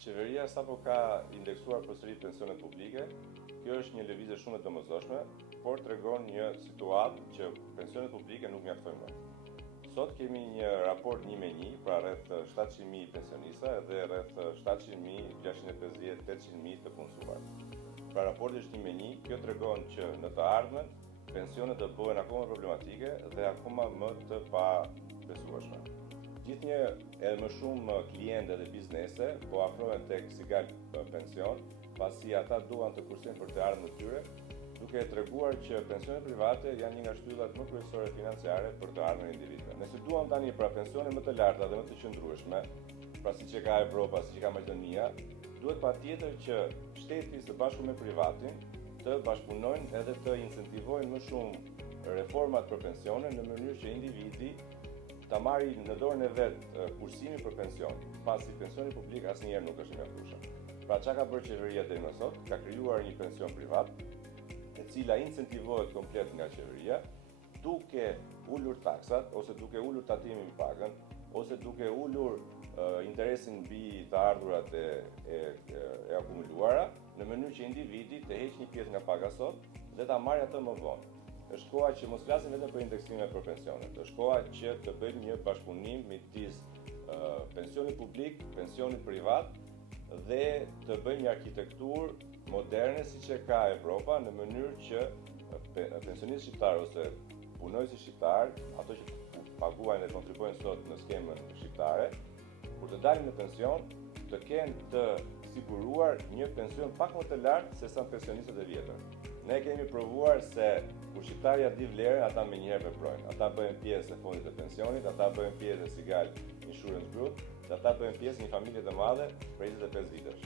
Qeveria sapo ka indeksuar përsëri pensionet publike. Kjo është një lëvizje shumë e domosdoshme, por tregon një situatë që pensionet publike nuk mjaftojnë më. Sot kemi një raport 1:1, pra rreth 700.000 pensionista dhe rreth 700.000, 650, 800.000 të punësuar. Pra raporti është 1:1, kjo tregon që në të ardhmen pensionet do bëhen akoma problematike dhe akoma më të pabesueshme. Gjithnjë edhe më shumë klientë dhe biznese po afrohen tek Sigal Pension, pasi ata duan të kursejnë për të ardhmen e tyre, duke treguar që pensionet private janë një nga shtyllat më kryesore financiare për të ardhmen e individëve. Nëse duam tani pra pensione më të larta dhe më të qëndrueshme, pra siç e ka Evropa, siç e ka Maqedonia, duhet patjetër që shteti së bashku me privatin të bashkëpunojnë edhe të incentivojnë më shumë reformat për pensione në mënyrë që individi ta marrë në dorën e vet kursimin për pension, pasi pensioni publik asnjëherë nuk është i mjaftueshëm. Pra çka ka bërë qeveria deri më sot, ka krijuar një pension privat, e cila incentivohet komplet nga qeveria, duke ulur taksat ose duke ulur tatimin mbi pagën, ose duke ulur interesin mbi të ardhurat e akumuluara, në mënyrë që individi të heqë një pjesë nga paga sot dhe ta marrë atë më vonë. Është koha që mos flasim vetëm për indeksimin për pensionet, është koha që të bëjmë një bashkëpunim midis pensionit publik, pensionit privat dhe të bëjmë një arkitekturë moderne siç e ka Evropa, në mënyrë që pensionistët shqiptar ose punonjësit shqiptar, ato që paguajnë dhe kontribuojnë sot në skemën shqiptare, kur të dalin në pension, të kenë të siguruar një pension pak më të lartë se sa pensionistët e vjetër. Ne kemi provuar se kur shqiptarja di vlerën, ata menjëherë veprojnë. Ata bëhen pjesë e fondit të pensionit, ata bëhen pjesë e Sigal Insurance Group, dhe ata bëhen pjesë e një familje të madhe për 25 vitesh.